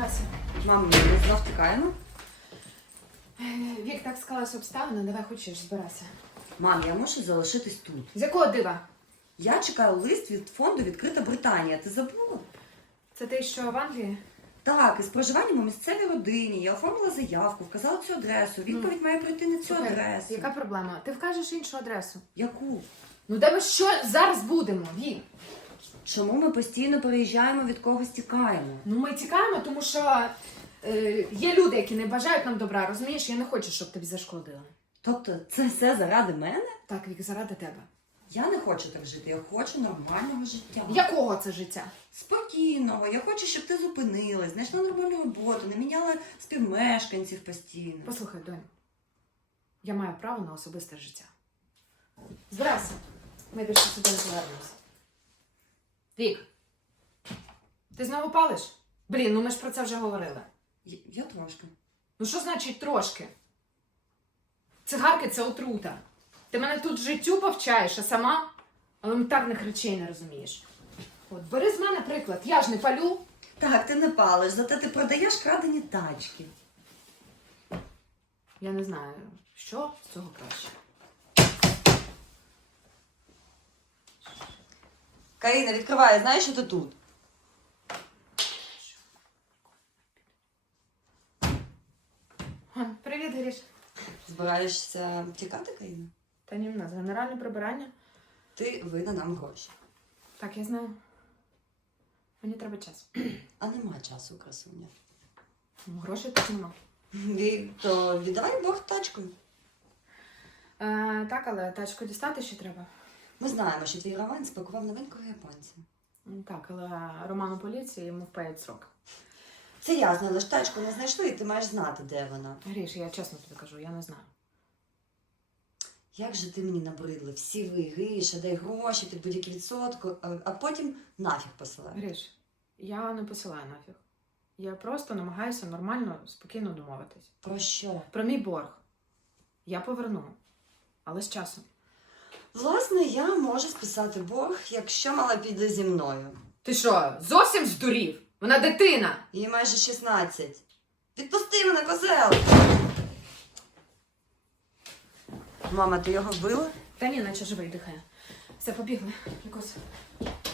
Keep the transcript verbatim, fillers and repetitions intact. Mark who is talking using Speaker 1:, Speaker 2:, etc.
Speaker 1: Збирайся.
Speaker 2: Мам, ми знов тікаємо?
Speaker 1: Вік, так склалась обставина, давай хочеш, збирайся.
Speaker 2: Мам, я мушу залишитись тут.
Speaker 1: З якого дива?
Speaker 2: Я чекаю лист від фонду «Відкрита Британія». Ти забула?
Speaker 1: Це ти, що в Англії?
Speaker 2: Так, із проживанням у місцевій родині. Я оформила заявку, вказала цю адресу. Відповідь має прийти на цю
Speaker 1: Слухай,
Speaker 2: адресу.
Speaker 1: яка проблема? Ти вкажеш іншу адресу.
Speaker 2: Яку?
Speaker 1: Ну де ми що зараз будемо, Вік?
Speaker 2: Чому ми постійно переїжджаємо, від когось тікаємо?
Speaker 1: Ну ми тікаємо, тому що е, є люди, які не бажають нам добра, розумієш? Я не хочу, щоб тобі зашкодили.
Speaker 2: Тобто це все заради мене?
Speaker 1: Так, Вік, заради тебе.
Speaker 2: Я не хочу так жити, я хочу нормального життя.
Speaker 1: Якого це життя?
Speaker 2: Спокійного. Я хочу, щоб ти зупинилась, знайшла нормальну роботу, не міняла співмешканців постійно.
Speaker 1: Послухай, донь, я маю право на особисте життя. Збирайся. Ми більше сюди не повернемося. Вік, ти знову палиш? Блін, ну ми ж про це вже говорили.
Speaker 2: Я, я трошки.
Speaker 1: Ну що значить трошки? Цигарки – це отрута. Ти мене тут життю повчаєш, а сама елементарних речей не розумієш. От, бери з мене приклад, я ж не палю.
Speaker 2: Так, ти не палиш, зате ти продаєш крадені тачки.
Speaker 1: Я не знаю, що з цього краще.
Speaker 2: Каріна, відкривай, знаєш, що ти тут?
Speaker 1: Га, Привіт, Гріш.
Speaker 2: Збираєшся тікати, Каріна?
Speaker 1: Та ні, в нас генеральне прибирання.
Speaker 2: Ти винна нам гроші.
Speaker 1: Так, я знаю. Мені треба час.
Speaker 2: А нема часу, красуня.
Speaker 1: Ну, грошей теж нема.
Speaker 2: І, то віддавай борг тачкою.
Speaker 1: Е, так, але тачку дістати ще треба.
Speaker 2: Ми знаємо, що твій Роман спакував новенького японця.
Speaker 1: М, Так, але Роман у поліції, йому впають срок.
Speaker 2: Це ясно, але ж тачку не знайшли, і ти маєш знати, де вона.
Speaker 1: Гріш, я чесно тобі кажу, я не знаю.
Speaker 2: Як же ти мені набридла? Всі ви, Гриша, дай гроші, під будь-які відсотки, а, а потім нафіг посилаєш.
Speaker 1: Гріш, я не посилаю нафіг. Я просто намагаюся нормально, спокійно домовитись.
Speaker 2: Про що?
Speaker 1: Про мій борг. Я поверну. Але з часом.
Speaker 2: Власне, я можу списати борг, якщо мала піде зі мною.
Speaker 1: Ти що, зовсім здурів? Вона дитина!
Speaker 2: Їй майже шістнадцять. Відпусти мене, козел! Мама, ти його вбила?
Speaker 1: Та ні, наче живий дихає. Все, побігли. Якось.